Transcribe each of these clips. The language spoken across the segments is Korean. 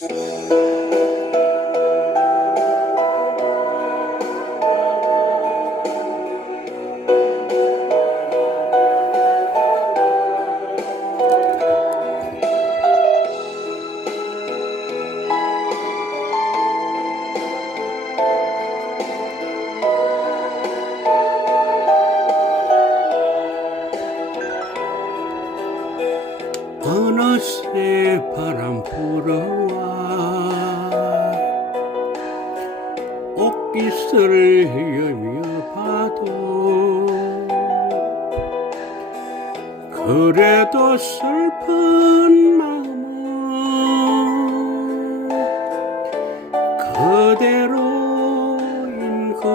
어느 옷깃을 헤엄여 봐도. 그래도 슬픈 마음은 그대로인 걸.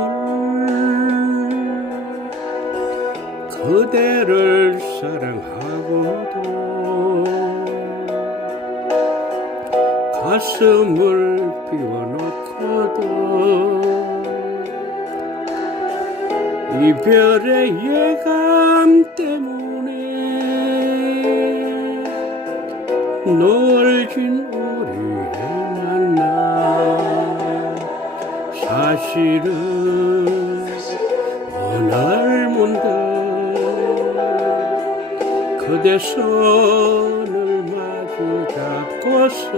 그대를 사랑하고도 가슴을 비워놓고도 이별의 예감 때문에 놀진 우리의 만남 사실은 오늘 문득 그대 손을 마주 잡고서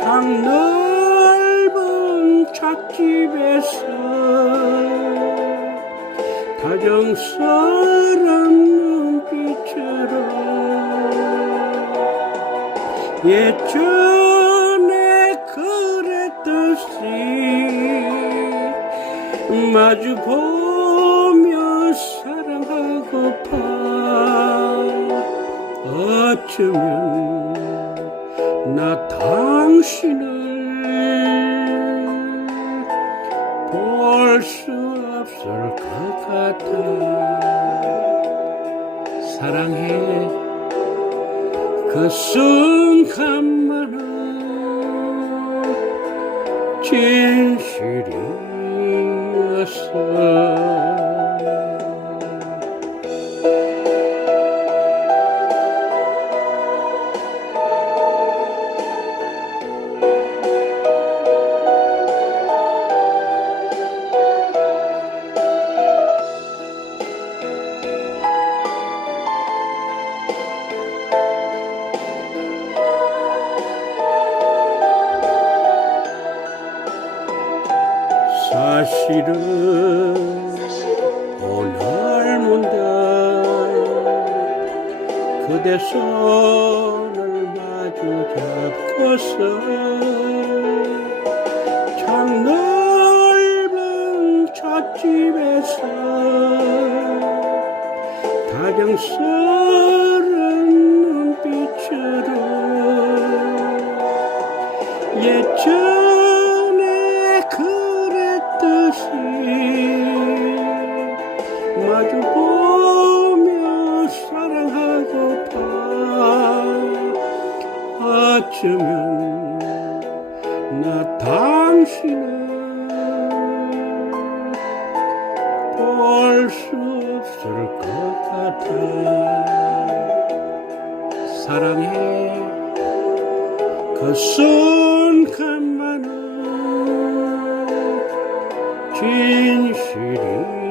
장넓은 찻집에서 다정스런 눈빛으로 예전에 그랬듯이 마주 보며 사랑하고파. 어쩌면 나 당신을 볼수 없을 것 같아. 사랑해. 그 순간만은 진실이었어 사실은 오늘 문득 그대 손을 마주 잡고서 장넓은 찻집에서 다정스런 눈빛으로 예전 어쩌면 나 당신을 볼 수 없을 것 같아. 사랑해 그 순간만은 진실이